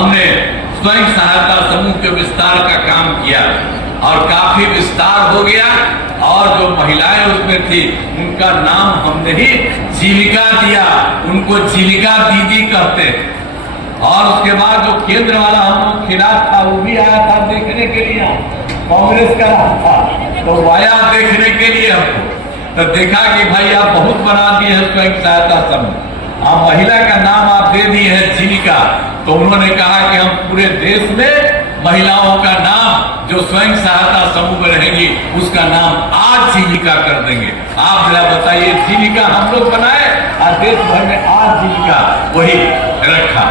हमने स्वयं सहायता समूह के विस्तार का काम किया और काफी विस्तार हो गया। और जो महिलाएं उसमें थी उनका नाम हमने ही जीविका दिया, उनको जीविका दीदी कहते हैं। और उसके बाद जो केंद्र वाला हम लोग खिलाफ था वो भी आया था देखने के लिए, कांग्रेस का था तो आया देखने के लिए हमको, तो देखा कि भाई आप बहुत बना दिए हैं स्वयं सहायता समूह, आप महिला का नाम आप दे दिए हैं जीविका। तो उन्होंने कहा कि हम पूरे देश में महिलाओं का नाम जो स्वयं सहायता समूह में रहेंगी उसका नाम आज जीविका कर देंगे। आप जरा बताइए, जीविका हम लोग बनाए और देश भर में आज जीविका वही रखा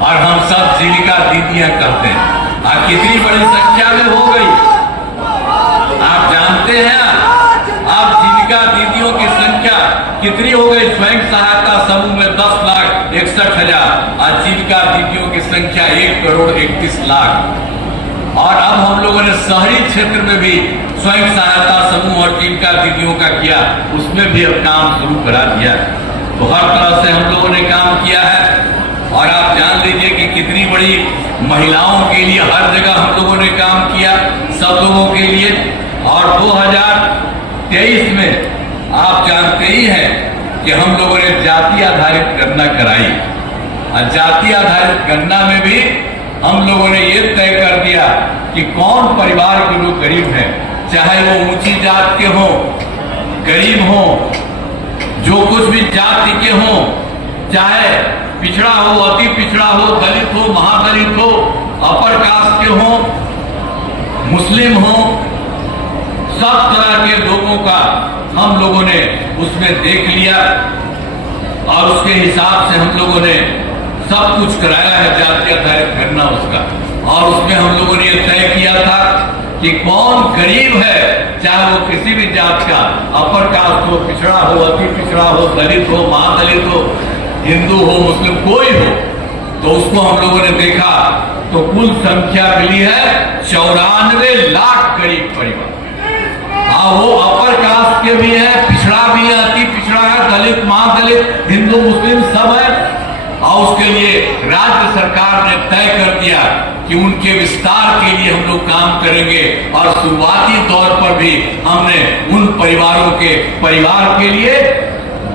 और हम सब जीविका दीदियां करते हैं। और कितनी बड़ी संख्या में हो गई आप जानते हैं। अब जीविका दीदियों की संख्या कितनी हो गई? स्वयं सहायता समूह में 10,61,000 और जीविका दीदियों की संख्या 1,31,00,000। और अब हम लोगों ने शहरी क्षेत्र में भी स्वयं सहायता समूह और जीविका दीदियों का किया, उसमें भी अब काम शुरू करा दिया। तो हर तरह से हम लोगों ने काम किया है। और आप जान लीजिए कि कितनी बड़ी महिलाओं के लिए हर जगह हम लोगों ने काम किया, सब लोगों के लिए। और 2023 में आप जानते ही हैं कि हम लोगों ने जाति आधारित गणना कराई और जाति आधारित गणना में भी हम लोगों ने ये तय कर दिया कि कौन परिवार के लोग गरीब हैं, चाहे वो ऊंची जात के हों, गरीब हों, जो कुछ भी जाति के हों, चाहे पिछड़ा हो, अति पिछड़ा हो, दलित हो, महादलित हो, अपर कास्ट के हों, मुस्लिम हो, सब तरह के लोगों का हम लोगों ने उसमें देख लिया और उसके हिसाब से हम लोगों ने सब कुछ कराया है जाति आधारित गणना उसका। और उसमें हम लोगों ने ये तय किया था कि कौन गरीब है, चाहे वो किसी भी जात का, अपर कास्ट हो, पिछड़ा हो, अति पिछड़ा हो, दलित हो, महादलित हो, हिंदू हो, मुस्लिम, कोई हो, तो उसको हम लोगों ने देखा तो कुल संख्या मिली है 94 लाख गरीब परिवार। वो अपर कास्ट के भी है, पिछड़ा भी है, अति पिछड़ा है, दलित, महादलित, हिंदू, मुस्लिम सब है। और उसके लिए राज्य सरकार ने तय कर दिया कि उनके विस्तार के लिए हम लोग काम करेंगे। और शुरुआती तौर पर भी हमने उन परिवारों के परिवार के लिए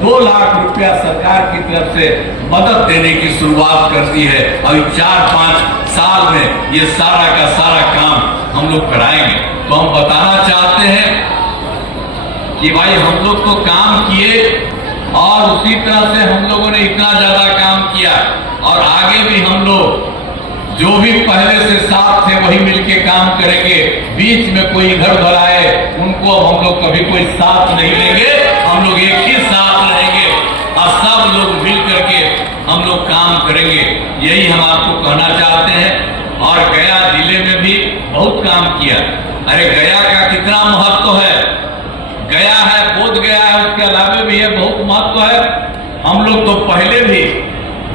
2 लाख रुपया सरकार की तरफ से मदद देने की शुरुआत कर दी है। और 4-5 साल में ये सारा का सारा काम हम लोग कराएंगे। तो हम बताना चाहते हैं कि भाई हम लोग तो काम किए और उसी तरह से हम लोगों ने इतना ज्यादा काम किया और आगे भी हम लोग जो भी पहले से साथ थे वही मिलके काम करेंगे। बीच में कोई इधर उधर आए उनको हम लोग कभी कोई साथ नहीं लेंगे, हम लोग एक ही साथ रहेंगे और सब लोग मिल करके हम लोग काम करेंगे। यही हम आपको कहना चाहते हैं। और गया जिले में भी बहुत काम किया। अरे गया का कितना महत्व है, गया है, बोध गया है, उसके अलावे भी है, बहुत महत्व है। हम लोग तो पहले भी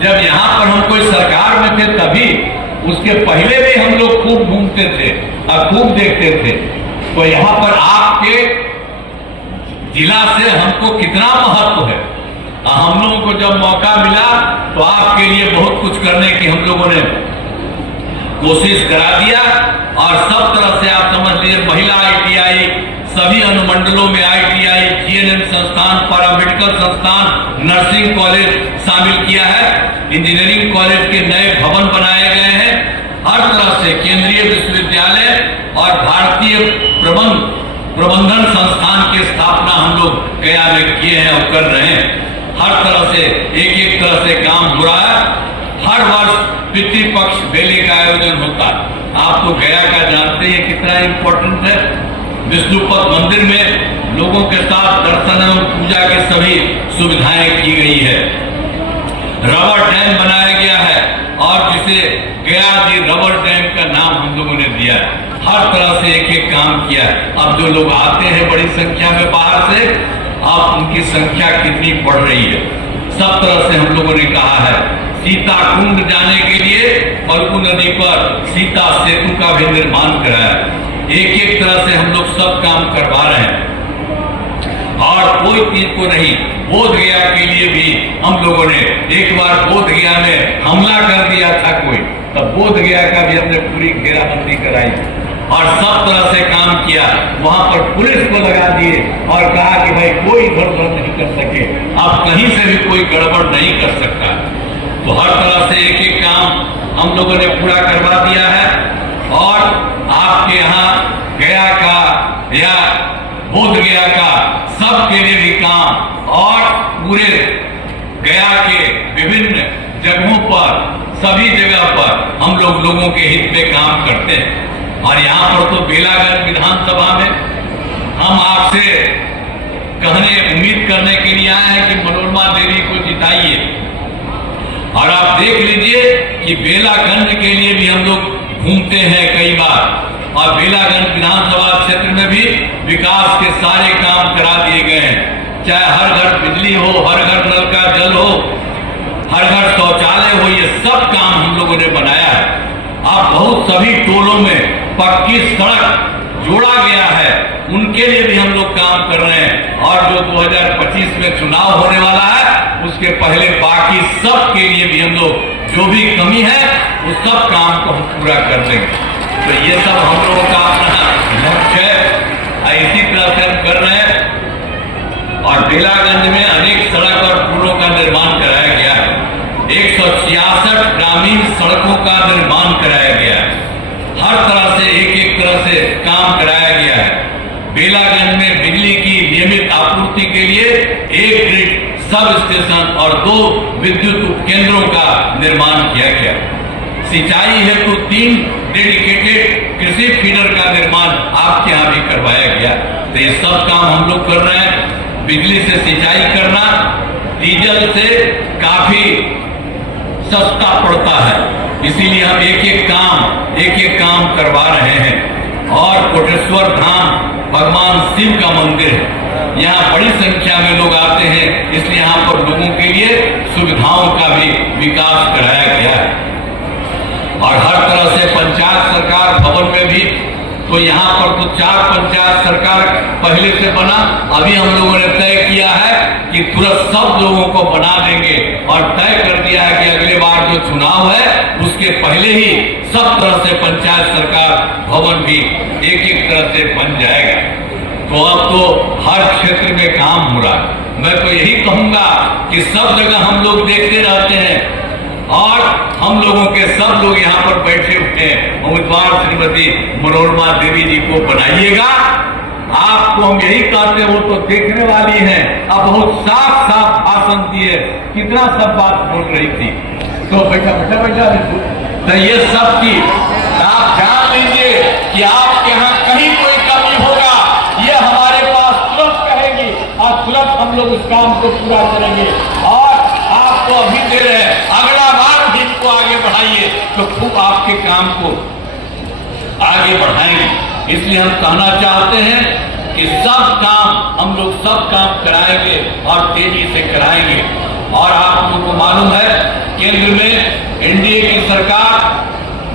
जब यहाँ पर हम कोई सरकार में थे तभी, उसके पहले भी हम लोग खूब घूमते थे और खूब देखते थे। तो यहाँ पर आपके जिला से हमको कितना महत्व है। हम लोगों को जब मौका मिला तो आपके लिए बहुत कुछ करने की हम लोगों ने कोशिश करा दिया। और सब तरह से आप समझ लीजिए, महिला ITI, सभी अनुमंडलों में ITI, GNM संस्थान, पैरामेडिकल संस्थान, नर्सिंग कॉलेज शामिल किया है। इंजीनियरिंग कॉलेज के नए भवन बनाए गए हैं। हर तरह से केंद्रीय विश्वविद्यालय और भारतीय प्रबंधन संस्थान की स्थापना हम लोग गया में किए हैं और कर रहे हैं। हर तरह से एक तरह से काम हो रहा है। हर वर्ष पितृपक्ष मेले का आयोजन होता है। आप तो गया का जानते हैं कितना इम्पोर्टेंट है। विष्णुपद मंदिर में लोगों के साथ दर्शन एवं पूजा की सभी सुविधाएं की गई है। रबर डैम बनाया गया है और जिसे गया जी रबर डैम का नाम हम लोगों ने दिया है। हर तरह से एक काम किया है। अब जो लोग आते हैं बड़ी संख्या में बाहर से, अब उनकी संख्या कितनी बढ़ रही है। सब तरह से हम लोगों ने कहा है। सीता कुंड जाने के लिए फल्गु नदी पर सीता सेतु का भी निर्माण कराया। एक तरह से हम लोग सब काम करवा रहे हैं। और कोई चीज को नहीं। बोध गया के लिए भी हम लोगों ने एक बार बोध गया में हमला कर दिया था कोई, तब बोध गया का भी हमने पूरी घेराबंदी कराई और सब तरह से काम किया। वहां पर पुलिस को लगा दिए और कहा कि भाई कोई गड़बड़ नहीं कर सके, अब कहीं से भी कोई गड़बड़ नहीं कर सकता। तो हर तरह से एक एक काम हम लोगों ने पूरा करवा दिया है और आपके यहाँ गया का या बोध गया का सबके लिए भी काम और पूरे गया के विभिन्न जगहों पर सभी जगह पर हम लोगों के हित में काम करते हैं। और यहाँ पर तो बेलागंज विधानसभा में हम आपसे उम्मीद करने के लिए आए हैं कि मनोरमा देवी को जिताइए। और आप देख लीजिए कि बेलागंज के लिए भी हम लोग घूमते हैं कई बार और बेलागंज विधानसभा क्षेत्र में भी विकास के सारे काम करा दिए गए हैं। चाहे हर घर बिजली हो, हर घर नल का जल हो, हर घर शौचालय हो, ये सब काम हम लोगों ने बनाया है। अब बहुत सभी टोलों में पक्की सड़क जोड़ा गया है, उनके लिए भी हम लोग काम कर रहे हैं। और जो 2025 में चुनाव होने वाला है उसके पहले बाकी सब के लिए भी हम लोग जो भी कमी है उस सब काम को हम पूरा कर देंगे। तो ये सब हम लोगों का अपना लक्ष्य है, इसी तरह से हम कर रहे हैं। और बेलागंज में अनेक सड़क और पुलों का निर्माण कराया गया है। 166 ग्रामीण सड़कों का निर्माण कराया गया है। हर तरह से एक तरह से काम कराया गया है। बेलागंज में बिजली की नियमित आपूर्ति के लिए 1 ग्रिड सब स्टेशन और 2 विद्युत उपकेंद्रों का निर्माण किया गया। सिंचाई हेतु 3 डेडिकेटेड कृषि फीडर का निर्माण आपके यहाँ भी करवाया गया। तो ये सब काम हम लोग कर रहे हैं। बिजली से सिंचाई करना डीजल से काफी सस्ता पड़ता है, इसीलिए हम एक एक काम करवा रहे हैं। और कोटेश्वर धाम भगवान शिव का मंदिर है, यहाँ बड़ी संख्या में लोग आते हैं, इसलिए यहाँ पर लोगों के लिए सुविधाओं का भी विकास कराया गया है। और हर तरह से पंचायत सरकार भवन में भी, तो यहाँ पर तो 4 पंचायत सरकार पहले से बना, अभी हम लोगों ने तय किया है कि तुरंत सब लोगों को बना देंगे और तय कर दिया है कि अगले बार जो चुनाव है उसके पहले ही सब तरह से पंचायत सरकार भवन भी एक तरह से बन जाएगा। तो अब तो हर क्षेत्र में काम हो रहा है। मैं तो यही कहूंगा कि सब जगह हम लोग देखते रहते हैं और हम लोगों के सब लोग यहाँ पर बैठे उठे हैं। उम्मीदवार श्रीमती मनोरमा देवी जी को बनाइएगा। आपको हम यही कहते हैं, वो तो देखने वाली हैं, अब बहुत साफ भाषण दिए, कितना सब बात बोल रही थी। तो बैठा तो ये सब की आप जान लीजिए कि आपके यहाँ कहीं कोई कमी होगा, ये हमारे पास तुरंत कहेगी और तुरंत हम लोग उस काम को पूरा करेंगे। और आपको अभी दे रहे हैं, अगला बार भी इनको आगे बढ़ाइए तो खूब आपके काम को आगे बढ़ाएंगे। इसलिए हम कहना चाहते हैं कि सब काम हम लोग सब काम कराएंगे और तेजी से कराएंगे। और आप लोगों को मालूम है केंद्र में एनडीए की सरकार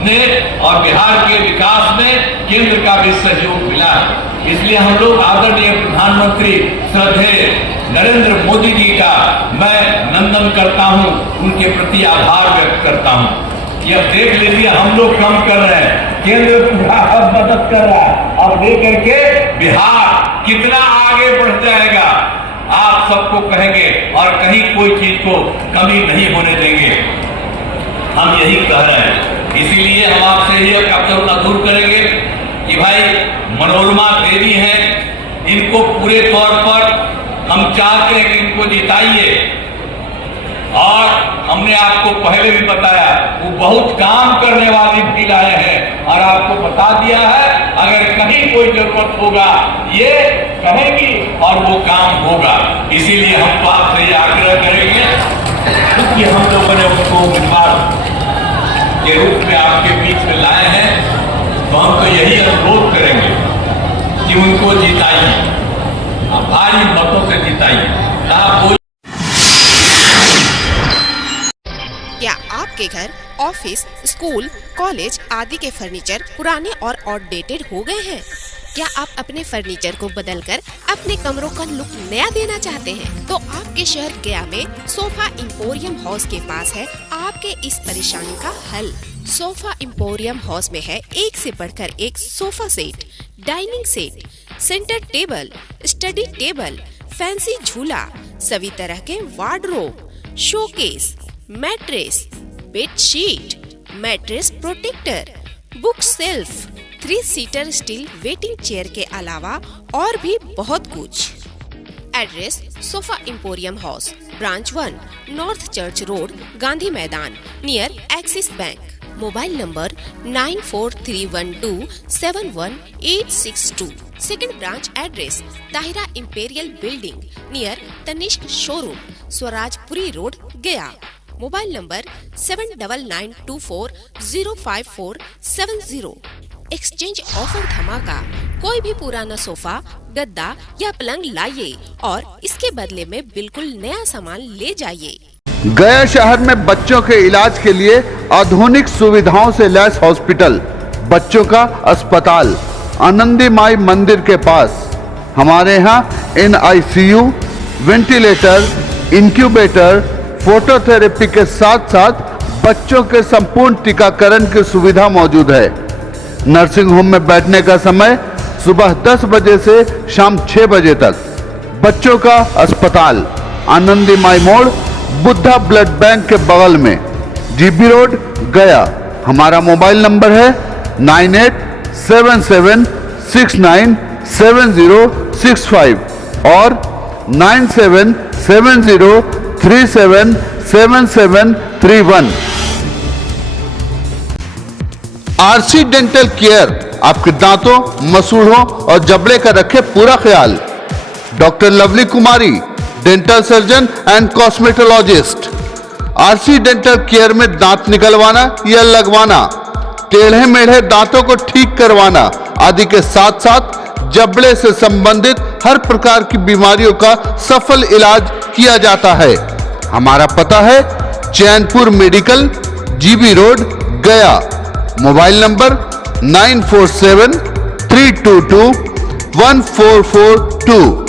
ने और बिहार के विकास में केंद्र का भी सहयोग मिला है। इसलिए हम लोग आदरणीय प्रधानमंत्री श्रद्धेय नरेंद्र मोदी जी का मैं नंदन करता हूं, उनके प्रति आभार व्यक्त करता हूं। ये देख लीजिए हम लोग कम कर रहे हैं, केंद्र पूरा मदद कर रहा है और लेकर के बिहार कितना आगे बढ़ जाएगा आप सबको कहेंगे और कहीं कोई चीज को कमी नहीं होने देंगे, हम यही कह रहे हैं। इसीलिए हम आपसे ये अनुरोध करेंगे कि भाई मनोरमा देवी हैं, इनको पूरे तौर पर हम चाहते हैं कि इनको जिताइए। और हमने आपको पहले भी बताया वो बहुत काम करने वाली महिलाएं हैं और आपको बता दिया है अगर कहीं कोई जरूरत होगा ये कहेगी और वो काम होगा। इसीलिए हम आपसे ये आग्रह करेंगे कि हम लोगों ने उनको उम्मीदवार के रूप में आपके बीच में लाए हैं, तो हम तो यही अनुरोध करेंगे कि उनको जिताइए, भारी मतों से जिताइए। क्या आपके घर, ऑफिस, स्कूल, कॉलेज आदि के फर्नीचर पुराने और आउटडेटेड हो गए हैं? क्या आप अपने फर्नीचर को बदलकर अपने कमरों का लुक नया देना चाहते हैं? तो आपके शहर गया में सोफा इंपोरियम हाउस के पास है आपके इस परेशानी का हल। सोफा इंपोरियम हाउस में है एक से बढ़कर एक sofa set, dining set, centre table, study table, fancy झूला, सभी तरह के wardrobe, showcase, mattress, bedsheet, mattress protector, book shelf, 3 seater steel waiting chair के अलावा और भी बहुत कुछ। Address sofa emporium house, branch 1, north church road, Gandhi Maidan, near Axis Bank. Mobile number 9431271862। Second branch address Tahira imperial building near Tanishq showroom, Swarajpuri road, Gaya. Mobile number 7924054770। Exchange offer धमाका। कोई भी पुराना सोफा, गद्दा या पलंग लाइए और इसके बदले में बिल्कुल नया सामान ले जाइए। गया शहर में बच्चों के इलाज के लिए आधुनिक सुविधाओं से लैस हॉस्पिटल, बच्चों का अस्पताल, आनंदी माई मंदिर के पास। हमारे यहाँ NICU, वेंटिलेटर, इंक्यूबेटर, फोटोथेरेपी के साथ साथ बच्चों के संपूर्ण टीकाकरण की सुविधा मौजूद है। नर्सिंग होम में बैठने का समय सुबह 10 बजे से शाम 6 बजे तक। बच्चों का अस्पताल, आनंदी माई मोड़, बुद्धा ब्लड बैंक के बगल में, GB रोड, गया। हमारा मोबाइल नंबर है 9877697065 और 9770377731। RC डेंटल केयर आपके दांतों, मसूड़ों और जबड़े का रखे पूरा ख्याल। Doctor lovely Kumari, dental surgeon and cosmetologist. RC dental care में दांत निकलवाना या लगवाना, टेढ़े मेढ़े दांतों को ठीक करवाना आदि के साथ साथ जबड़े से संबंधित हर प्रकार की बीमारियों का सफल इलाज किया जाता है। हमारा पता है Chainpur medical, GB road, Gaya. Mobile number 9473221442।